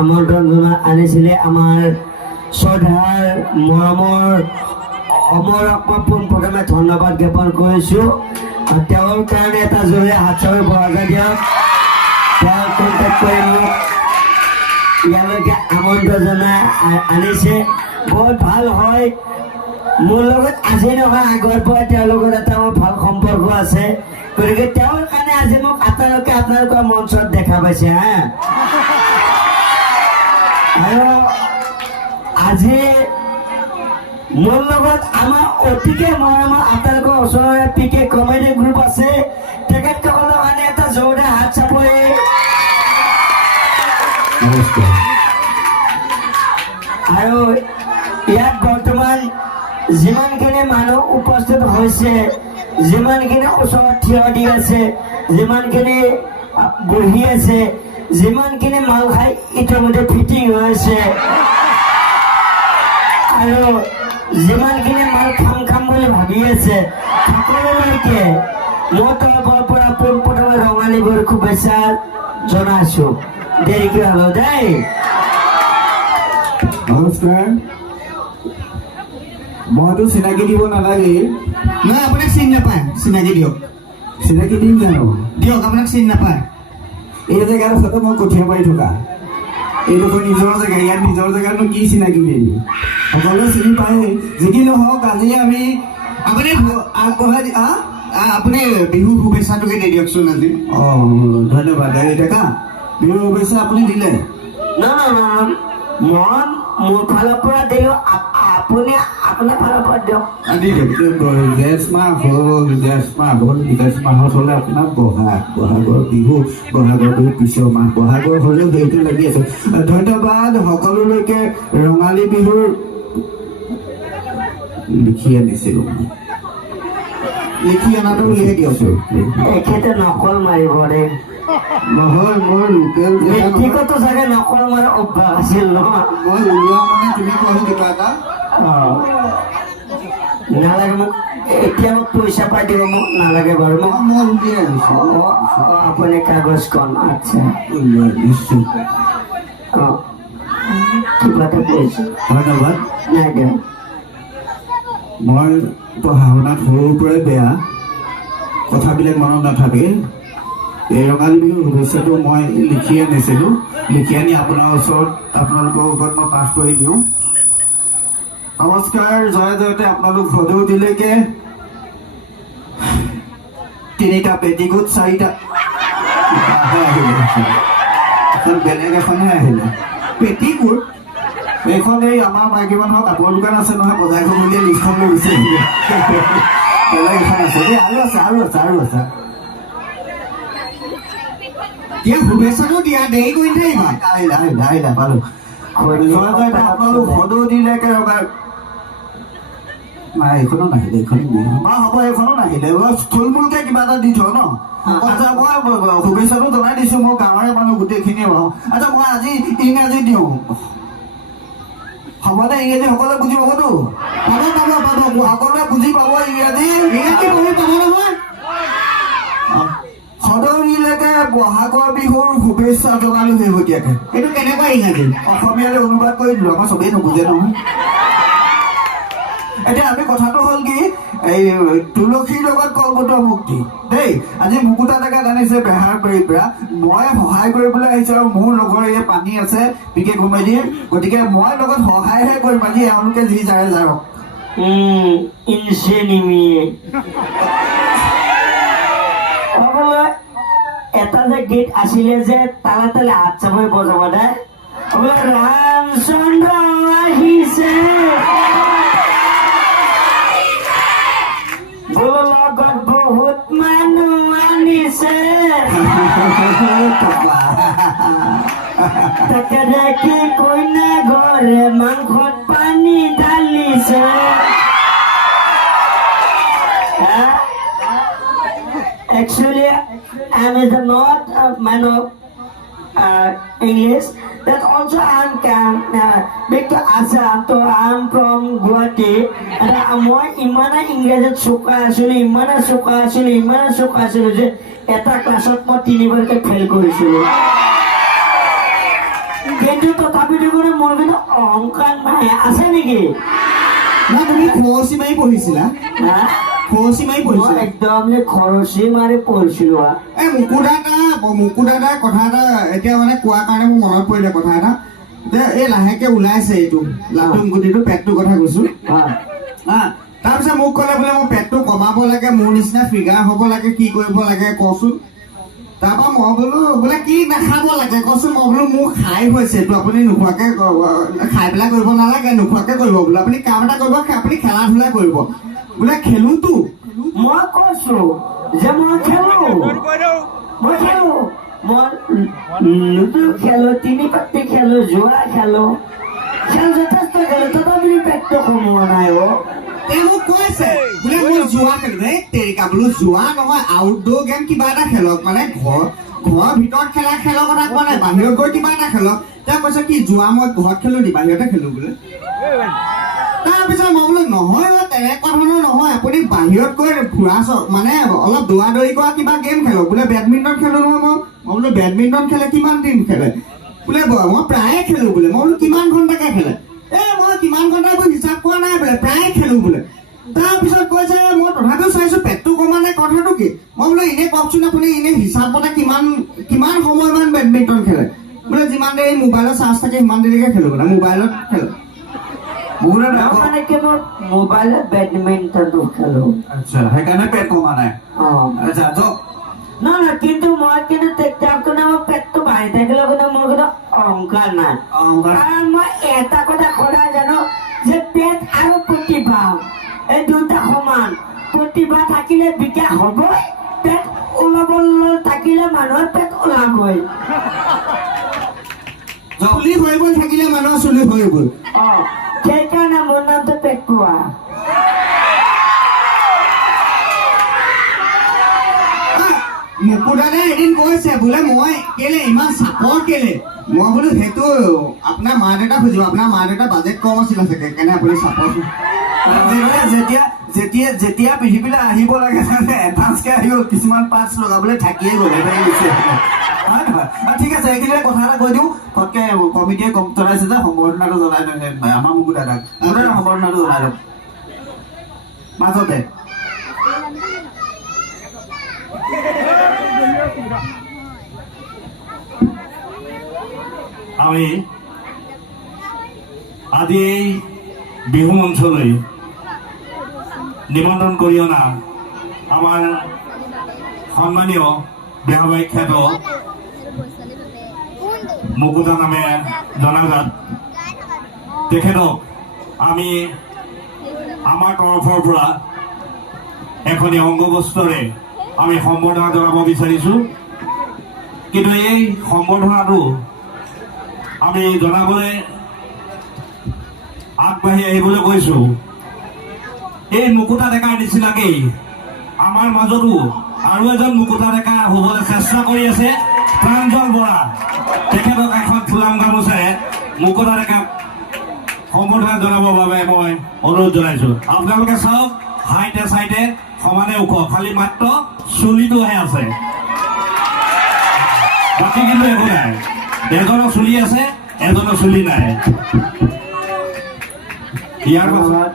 আমন্ত্ৰণ আনিছিলে আমাৰ শ্ৰদ্ধাৰ মৰমৰ অমৰক মই পোনপ্ৰথমে ধন্যবাদ জ্ঞাপন কৰিছোঁ। তেওঁৰ কাৰণে এটা জোৰে হাত চাপৰি বঢ়াই দিয়ক। তেওঁ কণ্টেক্ট কৰি মোক ইয়ালৈকে আমন্ত্ৰণ জনাই আনিছে। বহুত ভাল হয়। মোৰ লগত আজি নহয় আগৰ পৰা তেওঁৰ লগত এটা মোৰ ভাল সম্পৰ্ক আছে। গতিকে তেওঁৰ কাৰণে আজি মোক আপোনালোকৰ মঞ্চত দেখা পাইছে হা। আৰু আজি মোৰ লগত আমাৰ অতিকে মৰমৰ আপোনালোকৰ ওচৰৰে পিকে কমেডি গ্ৰুপ আছে। তেখেতসকলৰ কাৰণে এটা জোৰদাৰ হাত চাপৰি। আৰু ইয়াত বৰ্তমান যিমানখিনি মানুহ উপস্থিত হৈছে, যিমানখিনি ওচৰত থিয় দি আছে, যিমানখিনি বহি আছে, যিমানখিনি মাল খাই ইতিমধ্যে ফিটিং হৈছে, আৰু যিমানখিনি মাল খাম বুলি ভাবি আছে, সকলোলৈকে মোৰ তৰফৰ পৰা পোনপ্ৰথমে ৰঙালী বিহুৰ শুভেচ্ছা জনাইছো। দেৰিকৈ হ'ব দেই। নমস্কাৰ। মইতো চিনাকি দিব নালাগে। নহয়, আপোনাক চিনি নাপায়। চিনাকি দিয়ক। চিনাকি দিম জানো? দিয়ক, আপোনাক চিনি নাপায়। এই জেগাডোখৰতে মই কঠীয়া পাৰি থকা। এইডোখৰ নিজৰ জেগা। ইয়াত নিজৰ জেগাতনো কি চিনাকি দিম? সকলোৱে চিনি পায়। যি কি নহওক, আজি আমি আপুনি আগবঢ়াই আপুনি বিহু শুভেচ্ছাটোকে দি দিয়কচোন আজি। ধন্যবাদ ডেকা। বিহুৰ শুভেচ্ছা আপুনি দিলে? নহয়, মই মোৰ ফালৰ পৰা দিলোঁ, আপুনি আপোনাৰ ফালৰ পৰা দিয়ক। দি দিয়ক। জেঠ মাহ হ'ল, জেঠ মাহত হ'লে আপোনাৰ বহাগৰ বিহু পিছৰ মাহ। বহাগৰ হ'লেও সেইটো লাগি আছে। ধন্যবাদ সকলোলৈকে। ৰঙালী বিহুৰ লিখি আনিছিলোঁ। লিখি অনাটো উলিয়াই দিয়কচোন। এখেতে নকল মাৰিব দেই। নহয়, মই লোকেল ব্যক্তিগত চাগে নকল মাৰা অভ্যাস আছিল নহয়। মই উলিয়াওঁ মানে তুমি কোৱা কিবা এটা। নালাগে মোক, এতিয়া মোক পইচা পাই দিব। মোক নালাগে বাৰু। মোক মই উলিয়াই আনিছোঁ। আপুনি কাগজখন আচ্ছা উলিয়াই দিছোঁ। কিবা এটা কৈছোঁ। ধন্যবাদ। নাই দিয়ক। মই পঢ়া শুনাত সৰুৰ পৰাই বেয়া, কথাবিলাক মনত নাথাকে। এই ৰঙালী বিহুৰ শুভেচ্ছাটো মই লিখি আনিছিলোঁ। লিখি আনি আপোনালোকৰ ওচৰত মই পাঠ কৰি দিওঁ। নমস্কাৰ। জয় জয়তে আপোনালোক সদৌ দিলেকে 3টা পেটিকোট 4টা এখন বেলেগ এখনে আহিলে। পেটিকোট এইখন এই আমাৰ মাইকী মানুহৰ কাপোৰ দোকান আছে নহয়, বজাৰখন উলিয়াই লিষ্টখন লৈ গুচি আহিলে। বেলেগ এখন আছে দেই। আৰু আছে। এতিয়া শুভেচ্ছাটো দিয়া দেৰি কৰি থাকিবা। আহিলা পালো। জয় জয়তে আপোনালোক সদৌ দিলেকে ৰবা। নাই, এইখনো নাহিলে। এইখন হ'ব, এইখনো নাহিলে। থুলমূলকে কিবা এটা দি থওঁ ন। আচ্ছা, মই শুভেচ্ছাটো জনাই দিছোঁ। মোৰ গাঁৱৰে মানুহ গোটেইখিনিয়ে বাৰু। আচ্ছা, মই আজি ইংৰাজী দিওঁ। হ'ব দে, ইংৰাজী সকলোৱে বুজি পাবতো? পাব। সকলোৱে বুজি পাব ইংৰাজী পঢ়ি পাব নহয়। সদৌ দিলেকে বহাগৰ বিহুৰ শুভেচ্ছা জনালো শেহতীয়াকে। এইটো কেনেকুৱা ইংৰাজী? অসমীয়ালৈ অনুবাদ কৰি দিলোঁ। আমাৰ চবেই নুবুজে নহয়। এতিয়া আমি কথাটো হ'ল কি, এই তুলসীৰ লগত কলপতৰ মুক্তি দেই। আজি মুকুতা ডেকা জানিছে বেহাৰ বাৰীৰ পৰা। মই সহায় কৰিবলৈ আহিছোঁ। আৰু মোৰ লগৰ এই পানী আছে পিকে কমেডিৰ। গতিকে মই লগত সহায়হে কৰিম। আজি এওঁলোকে যি যায় যাওক। এটা যে গীত আছিলে যে তালে তালে হাত চাপৰি বজাব দে। ৰামচন্দ্ৰ আহিছে, লগত বহুত মানুহ আনিছে, তাকে দেখি কইনা ঘৰে মাংসত পানী ঢালিছে। Actually, I am not a man of English. That also I am big to Assam. So I am from Guwahati. And মই ইমানে ইংৰাজীত চোকা আছিলোঁ যে এটা ক্লাছত মই 3বাৰকৈ ফেইল কৰিছিলোঁ। কিন্তু তথাপিতো মানে মোৰ কিন্তু অহংকাৰ নাই আছে নেকি না তুমি খৰচি মাৰি পঢ়িছিলা হা? খৰচি মাৰি মই পঢ়িছিলা একদম যে খৰচি মাৰি পঢ়িছিলো হা। এই মুকু দাদা কথা এটা এতিয়া মানে কোৱাৰ কাৰণে মোৰ মনত পৰিলে কথা এটা যে এই লাহেকে ওলাইছে এইটো লাটুম গুটিটো পেটটোৰ কথা কৈছো হয়। হা তাৰপিছত মোক ক'লে বোলে মোৰ পেটটো কমাব লাগে মোৰ নিচিনা ফিগাৰ হ'ব লাগে কি কৰিব লাগে কচোন তাৰপৰা মই বোলে কি নাখাব লাগে কচোন মই বোলো মোৰ খাই হৈছে এইটো আপুনি নোখোৱাকে খাই পেলাই কৰিব নালাগে নোখোৱাকে কৰিব বোলে আপুনি কাম এটা কৰিব আপুনি খেলা ধূলা কৰিব বোলে খেলোতো মই কৈছো যে মই খেলো মই লুডু খেলো তিনি পাতি খেলো জোৰা খেলো যথেষ্ট খেলো তথাপি পেটটো কমোৱা নাই অ তেওঁ মোক কৈছে বোলে মোৰ যোৱা খেলো এই তেৰিকা বোলো যোৱা নহয় আউটডোৰ গেম কিবা এটা খেলক মানে ঘৰৰ ভিতৰত খেলৰ কথা কোৱা নাই বাহিৰত গৈ কিবা এটা খেলক তেওঁ কৈছে কি যোৱা মই ঘৰত খেলো নি বাহিৰতে খেলো বোলে তাৰপিছত মই বোলো নহয় তেনেকুৱা ধৰণৰ নহয় আপুনি বাহিৰত গৈ ফুৰা মানে অলপ দৌৰা দৌৰি কৰা কিবা গেম খেলক বোলে বেডমিণ্টন খেলো নহয় মই বোলো বেডমিণ্টন খেলে কিমান দিন খেলে বোলে মই প্ৰায়ে খেলো বোলে মই বোলো কিমান ঘণ্টাকে খেলে মই কিমান ঘণ্টা গৈ হিচাপ কৰা নাই বোলে প্ৰায়ে খেলো বোলে তাৰপিছত কৈছে মই তথাপিও চাইছো পেটটো কমা নাই কথাটো কি মই বোলো এনেই কওকচোন আপুনি এনেই হিচাপতে কিমান সময়মান বেডমিণ্টন খেলে বোলে যিমান দেৰি মোবাইলত চাৰ্জ থাকে সিমান দেৰিকে খেলো বোলে মোবাইলত খেলো মানে কি মই মোবাইলত বেডমিণ্টনটো খেলো আচ্ছা সেইকাৰণে পেট কমা নাই আচ্ছা যাওক নহয় কিন্তু মই কিন্তু তেতিয়া কোনো মোৰ পেটটো বাঢ়ি থাকিলেও কিন্তু মোৰ কিন্তু অহংকাৰ নাই কাৰণ মই এটা কথা সদায় জানো যে পেট আৰু প্ৰতিভা এই দুটা সমান প্ৰতিভা থাকিলে বিকাশ হ'বই পেট ওলাবলৈ থাকিলে মানুহৰ পেট ওলাবই চুলি হৈ গ'ল থাকিলে মানুহৰ চুলি হৈ গ'ল সেইকাৰণে মোৰ নামটো পেট পোৱা মুকু দাদাই এদিন কৈছে বোলে মই কেলে ইমান চাপৰ কেলে মই বোলো সেইটো আপোনাৰ মা দেউতা খুজিব আপোনাৰ মা দেউতা বাজেট কম আছিলে চাগে সেইকাৰণে আপুনি চাপৰ যেতিয়া পৃথিৱীলৈ আহিব লাগে এডভান্সকে আহি গ'ল কিছুমান পাৰ্টছ লগাবলৈ থাকিয়ে গ'ল সেইকাৰণে গুচি আহিলে হয় নহয় ঠিক আছে এইখিনিতে কথা এটা কৈ দিওঁ ফটকে কমিটিয়ে জনাইছে যে সম্বৰ্ধনাটো জনাই দিওঁ আমাৰ মুকু দাদাক সম্বৰ্ধনাটো জনাই দিওঁ মাজতে আমি আজি এই বিহু মঞ্চলৈ নিমন্ত্ৰণ কৰি অনা আমাৰ সন্মানীয় ব্যৱসায়িক খ্যাত মুকুতা নামে জনাজাত তেখেতক আমি আমাৰ তৰফৰ পৰা এখনি অংগবস্ত্ৰৰে আমি সম্বৰ্ধনা জনাব বিচাৰিছোঁ কিন্তু এই সম্বৰ্ধনাটো আমি জনাবলৈ আগবাঢ়ি আহিবলৈ কৈছোঁ এই মুকুতা ডেকাৰ নিচিনাকেই আমাৰ মাজতো আৰু এজন মুকুতা ডেকা হ'বলৈ চেষ্টা কৰি আছে প্ৰাঞ্জল বৰা তেখেতক এখন ফুলাম গামোচাৰে মুকুতা ডেকাক সম্বৰ্ধনা জনাবৰ বাবে মই অনুৰোধ জনাইছোঁ আপোনালোকে চাওক হাইটে চাইটে সমানে ওখ খালি মাত্ৰ চুলিটোহে আছে বাকী কিন্তু একো নাই এজনৰ চুলি আছে এজনৰ চুলি নাই ইয়াৰ পাছত